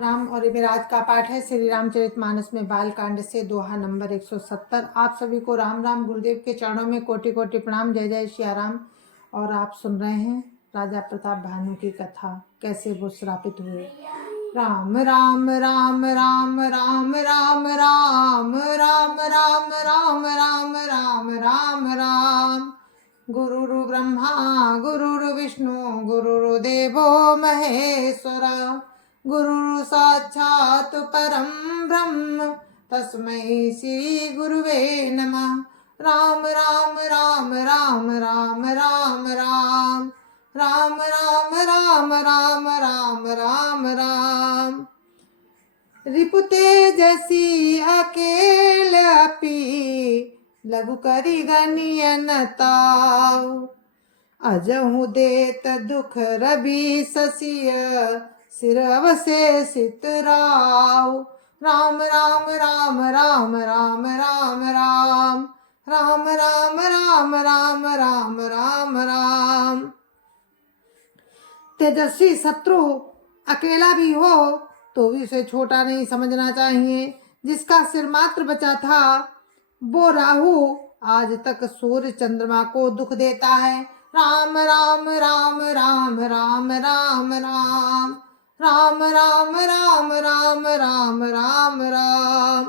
राम। और ये मेरा आज का पाठ है श्री रामचरितमानस में बाल कांड से दोहा नंबर 170। आप सभी को राम राम। गुरुदेव के चरणों में कोटि कोटि प्रणाम। जय जय सिया राम। और आप सुन रहे हैं राजा प्रताप भानु की कथा, कैसे वो श्रापित हुए। राम राम राम राम राम राम राम राम राम राम राम राम राम राम। गुरुरु ब्रह्मा गुरुरु विष्णु गुरुर्देवो महेश्वरा, गुरु साक्षात् परम ब्रह्म तस्मै श्री गुरुवे नमः। राम राम राम राम राम राम राम राम राम राम राम राम राम राम। रिपु तेजसी अकेल अपि लघु करि गनियन ताऊ, अजहु देत दुख रवि शशिय सिर अवशेषित राव। राम राम राम राम राम राम राम राम राम राम राम राम राम राम। तेजस्वी शत्रु अकेला भी हो तो भी उसे छोटा नहीं समझना चाहिए। जिसका सिर मात्र बचा था वो राहु आज तक सूर्य चंद्रमा को दुख देता है। राम राम राम राम राम राम राम राम राम राम राम राम राम राम।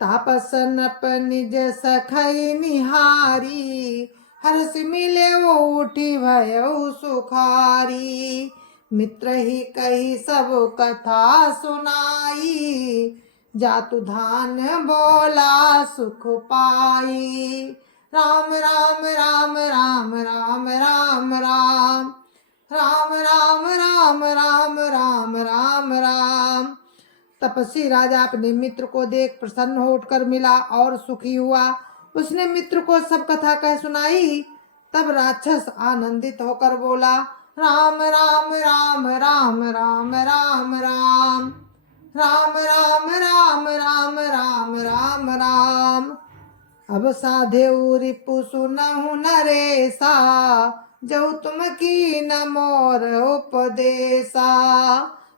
तापस नप निज सखई निहारी, हर्ष मिले वो उठी भयउ सुखारी। मित्र ही कही सब कथा सुनाई, जातु धान बोला सुख पाई। राम राम राम राम राम राम राम राम राम राम राम राम राम राम। तपस्वी राजा अपने मित्र को देख प्रसन्न हो उठकर मिला और सुखी हुआ। उसने मित्र को सब कथा कह सुनाई। तब राक्षस आनंदित होकर बोला, राम राम राम राम राम राम राम राम राम राम राम राम राम राम। अब साधेउ रिपु सुनहु नरेसा, जो तुम की न मोर उपदेशा।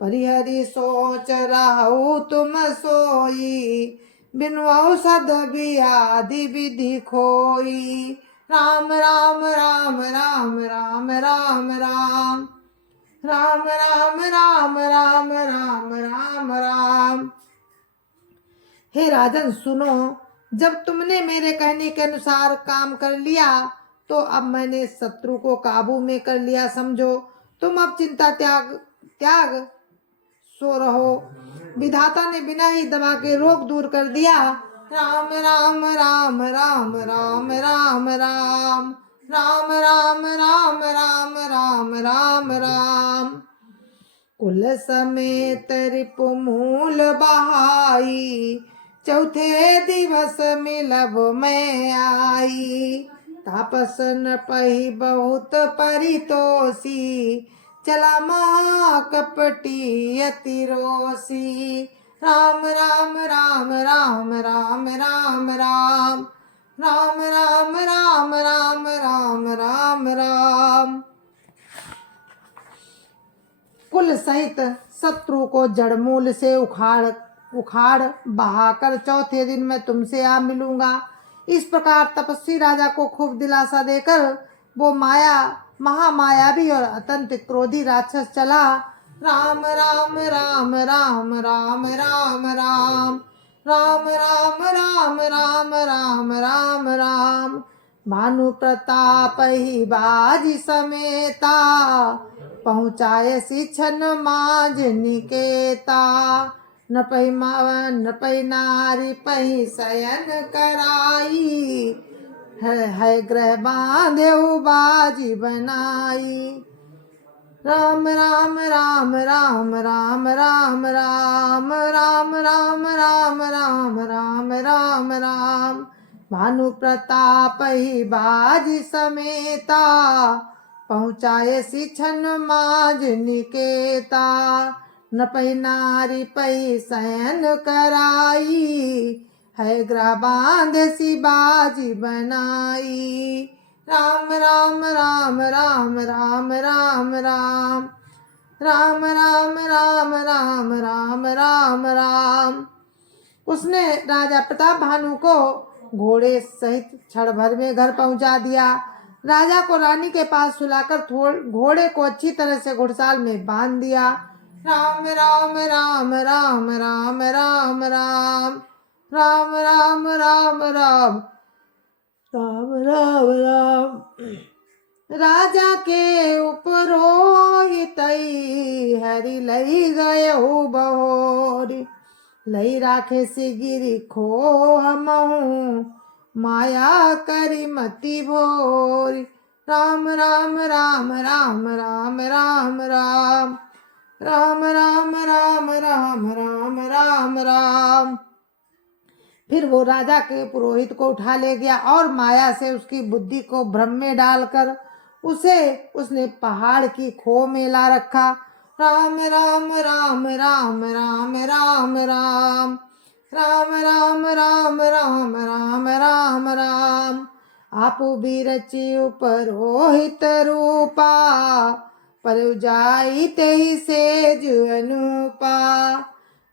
परिहरि सोच रहु तुम सोई, बिनु औषध बियादि विधि खोई। राम राम राम राम राम राम राम राम राम राम राम राम राम राम। हे राजन सुनो, जब तुमने मेरे कहने के अनुसार काम कर लिया तो अब मैंने शत्रु को काबू में कर लिया समझो। तुम अब चिंता त्याग त्याग सो रहो। विधाता ने बिना ही दबा के रोग दूर कर दिया। राम राम राम राम राम राम राम राम राम राम राम राम राम राम। कुल समेत रिपु मूल बहाई, चौथे दिवस मिलब मैं आई। तापस न पही बहुत परितोषी, चला महा कपटी अति रोसी। राम राम राम राम राम राम राम राम राम राम राम राम राम राम। कुल सहित शत्रु को जड़मूल से उखाड़ बहाकर चौथे दिन मैं तुमसे आ मिलूंगा। इस प्रकार तपस्वी राजा को खूब दिलासा देकर वो महामायावी और अत्यंत क्रोधी राक्षस चला। राम राम राम राम राम राम राम राम राम राम राम राम राम राम। भानु प्रताप ही बाजी समेता, पहुँचाए शिक्षण माज निकेता। न पै नारी पही शयन कराई, है ग्रह बांधे बाजी बनाई। राम राम राम राम राम राम राम राम राम राम राम राम राम राम। भानु प्रताप ही बाजी समेता, पहुँचाए शिक्षण माज निकेता। न पै नारी पै शयन कराई, है ग्रह बांध सी बाजी बनाई। राम राम राम राम राम राम राम राम राम राम राम राम राम राम। उसने राजा प्रताप भानु को घोड़े सहित क्षण भर में घर पहुंचा दिया। राजा को रानी के पास सुलाकर घोड़े को अच्छी तरह से घुड़साल में बांध दिया। राम राम राम राम राम राम राम राम राम राम राम राम राम राम। राजा के उपरोहित हरि लई गयो बहोरी, लई राखे से गिरी खो हमहु माया करी मति भोरी। राम राम राम राम राम राम राम राम राम राम राम राम राम राम। फिर वो राजा के पुरोहित को उठा ले गया और माया से उसकी बुद्धि को भ्रम में डालकर उसने पहाड़ की खो में ला रखा। राम राम राम राम राम राम राम राम राम राम राम राम राम राम। आप भी रचियो परोहित रूपा, पर जाई तेहि सेज अनुपा।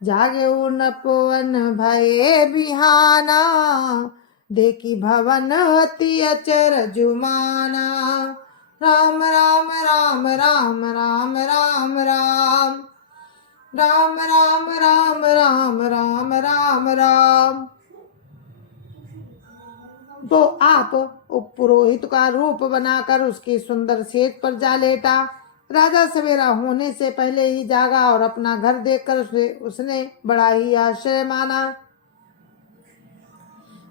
जागे उन पवन भये बिहाना, देखी भवन अति अचर जुमाना। राम राम राम राम राम राम राम राम राम राम राम राम राम राम। तो आप पुरोहित का रूप बनाकर उसकी सुंदर सेज पर जा लेटा। राजा सवेरा होने से पहले ही जागा और अपना घर देखकर उसने बड़ा ही आश्चर्य माना।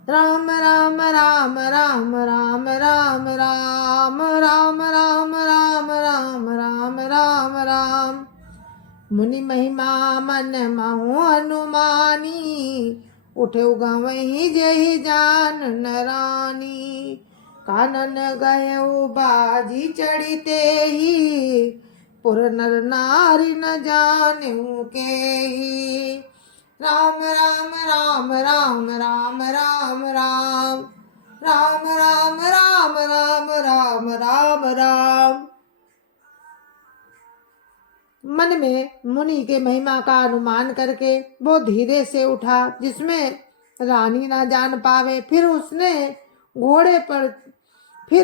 राम राम राम राम राम राम राम राम राम राम राम राम राम राम। मुनि महिमा मन महु अनुमानी, उठे गवही जही जान नरानी। कानन गयऊ बाजी चढ़िते ही, पुर नर नारी न जानेऊ के ही। राम राम राम राम राम राम राम राम राम राम राम राम राम राम। मन में मुनि के महिमा का अनुमान करके वो धीरे से उठा जिसमें रानी ना जान पावे। फिर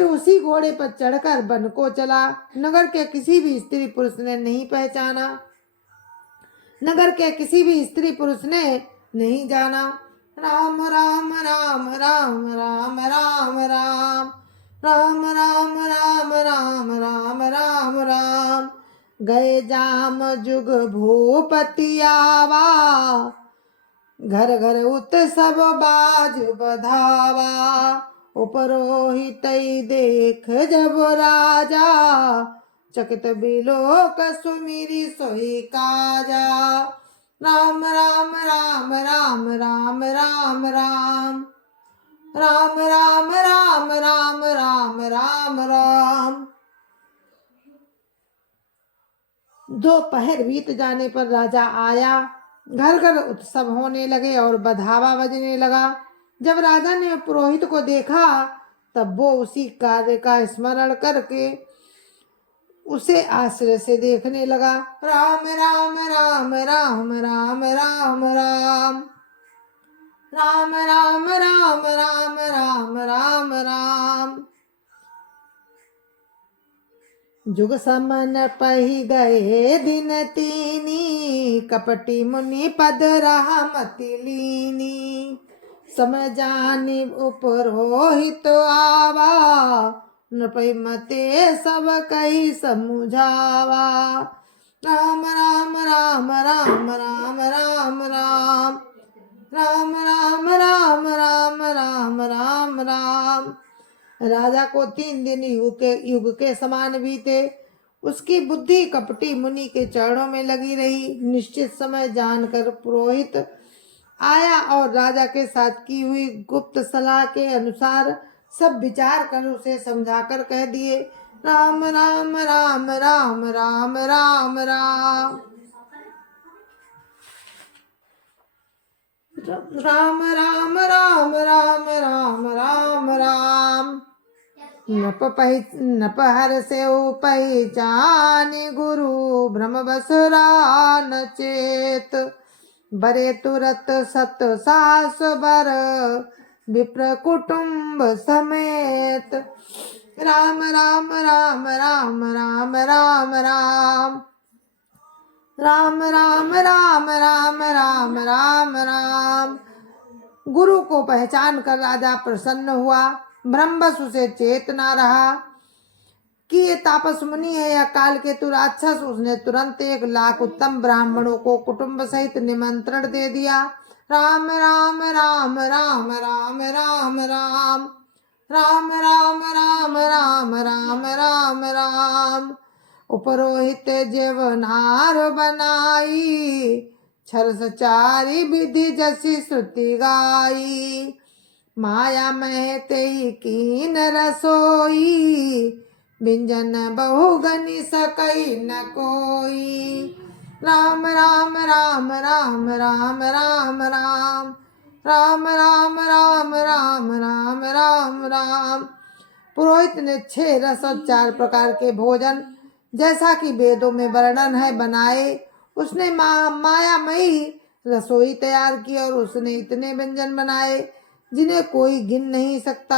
उसी घोड़े पर चढ़कर वन को चला। नगर के किसी भी स्त्री पुरुष ने नहीं पहचाना, नगर के किसी भी स्त्री पुरुष ने नहीं जाना। राम राम राम राम राम राम राम राम राम राम राम राम राम राम। गए जाम जुग भूपति आवा, घर घर उत्सव बाज बधावा। उपरोहित देख जब राजा, चकित बिलोक सुमिरी सोई काजा। राम राम राम राम राम राम राम राम राम राम राम राम राम राम। दोपहर बीत जाने पर राजा आया। घर घर उत्सव होने लगे और बधावा बजने लगा। जब राजा ने पुरोहित को देखा तब वो उसी कार्य का स्मरण करके उसे आश्चर्य से देखने लगा। राम राम राम राम राम राम राम राम राम राम राम राम राम राम। जुग समन पही गए दिन तीनी, कपटी मुनि पद रहा मति लीनी। समझानी उपरोहित आवा, नृपै मते सब कही समुझावा। राम राम राम राम राम राम राम राम राम राम राम राम राम राम। राजा को 3 दिन युग के समान बीते। उसकी बुद्धि कपटी मुनि के चरणों में लगी रही। निश्चित समय जानकर पुरोहित आया और राजा के साथ की हुई गुप्त सलाह के अनुसार सब विचार कर उसे समझाकर कह दिए। राम राम राम राम राम राम राम राम राम राम राम राम राम राम। नप हर से पहचान गुरु भ्रम बसरा न चेत बरे तुरत सत सास बर विप्र कुटुंब समेत। राम राम राम राम राम राम राम राम राम राम राम राम राम राम। गुरु को पहचान कर राजा प्रसन्न हुआ। ब्रह्मवश उसे चेतना रहा कि ये तापस मुनि है या काल केतु राक्षस। उसने तुरंत 1,00,000 उत्तम ब्राह्मणों को कुटुंब सहित निमंत्रण दे दिया। राम राम राम राम राम राम राम राम राम राम राम राम राम राम। उपरोहित जेवनार बनाई छर सचारी विधि जसी श्रुति गाई। माया मह तेई कीन रसोई व्यंजन बहुगनि सकई न कोई। राम राम राम राम राम राम राम राम राम राम राम राम राम राम। पुरोहित ने 6 रस और 4 प्रकार के भोजन जैसा कि वेदों में वर्णन है बनाए। उसने मायामयी रसोई तैयार की और उसने इतने व्यंजन बनाए जिन्हें कोई गिन नहीं सकता।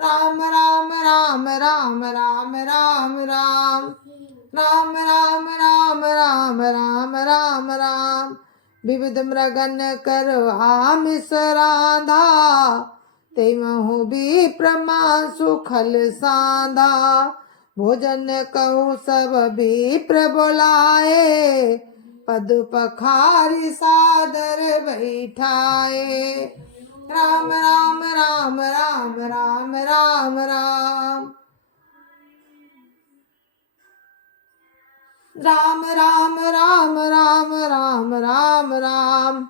राम राम राम राम राम राम राम राम राम राम राम राम राम राम। विविध मृगन कर आमिष रांधा ते महु भी प्रमासु खल सांधा। भोजन कहु सब भी प्रबोलाए पद पखारी सादर बैठाए। राम राम राम राम राम राम राम राम राम राम राम राम राम राम।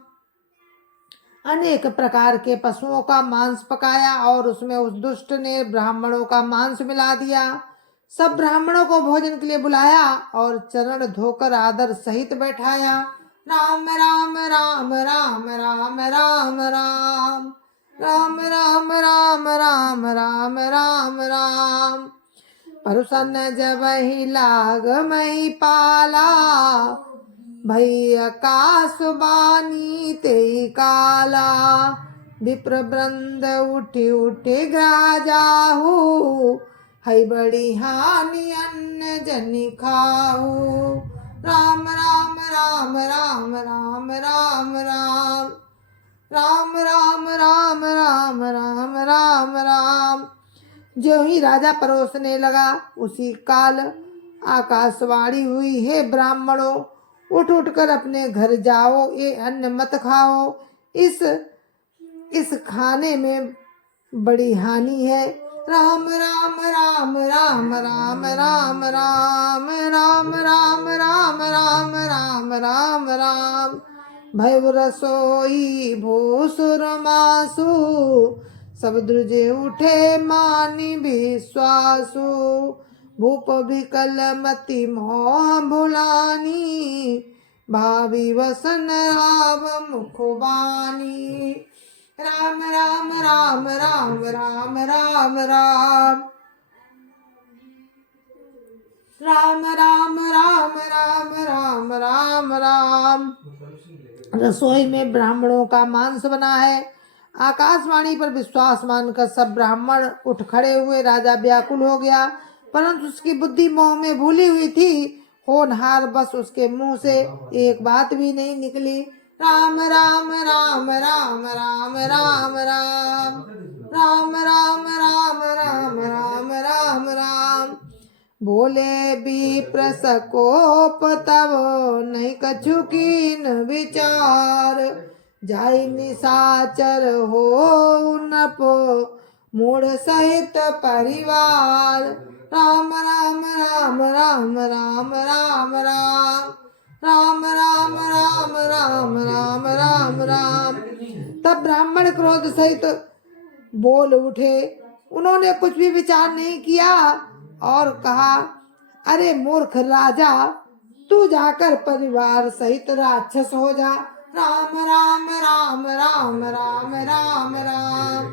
अनेक प्रकार के पशुओं का मांस पकाया और उसमें उस दुष्ट ने ब्राह्मणों का मांस मिला दिया। सब ब्राह्मणों को भोजन के लिए बुलाया और चरण धोकर आदर सहित बैठाया। राम राम राम राम राम राम राम राम राम राम राम राम राम राम। परुसन जब ही लाग मही पाला भई आकाश बानी ते काला। विप्र वृंद उठी उठी ग्राजाहू है बड़ी हानि अन्न जनि खाऊ। राम राम राम राम राम राम राम राम राम राम राम राम राम राम। जो ही राजा परोसने लगा उसी काल आकाशवाणी हुई, हे ब्राह्मणों उठ उठ कर अपने घर जाओ, ये अन्न मत खाओ, इस खाने में बड़ी हानि है। राम राम राम राम राम राम राम राम राम राम राम राम राम राम। भय रसोई भूसुर मासु सब द्रुजे उठे मानि विश्वासु। भूप विकल मति मोह भुलानी भावी वसन राव मुखबानी। राम राम राम राम राम राम राम राम राम राम राम राम राम राम। रसोई में ब्राह्मणों का मांस बना है। आकाशवाणी पर विश्वास मानकर सब ब्राह्मण उठ खड़े हुए। राजा व्याकुल हो गया, परंतु उसकी बुद्धि मोह में भूली हुई थी। होनहार बस उसके मुंह से एक बात भी नहीं निकली। राम राम राम राम राम राम राम राम राम राम राम राम राम राम। बोले विप्र सकोप तब नहीं कछु कीन विचार। जाई निशाचर हो नप मूढ़ सहित परिवार। राम राम राम राम राम राम राम राम राम राम राम राम राम राम। तब ब्राह्मण क्रोध सहित बोल उठे। उन्होंने कुछ भी विचार नहीं किया और कहा, अरे मूर्ख राजा, तू जाकर परिवार सहित राक्षस हो जा। राम राम राम राम राम राम राम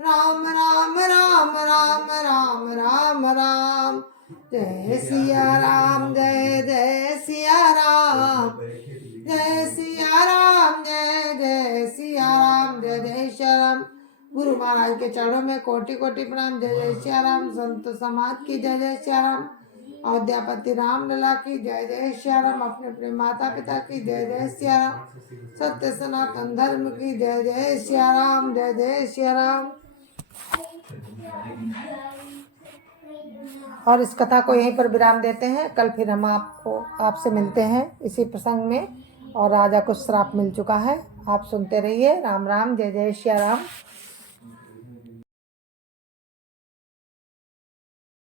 राम राम राम राम राम राम राम। जय सिया राम, जय जय सिया राम, जय सिया राम, जय जय सिया राम, जय जय सिया राम। गुरु महाराज के चरणों में कोटि कोटि प्रणाम। जय जय सिया राम। संत समाज की जय जय सिया राम। अयोध्यापति राम लला की जय जय सिया राम। अपने अपने माता पिता की जय जय सिया राम। सत्य सनातन धर्म की जय जय सिया राम, जय जय सिया राम। और इस कथा को यहीं पर विराम देते हैं। कल फिर हम आपसे मिलते हैं इसी प्रसंग में। और राजा को श्राप मिल चुका है। आप सुनते रहिए। राम राम, जय जय सिया राम।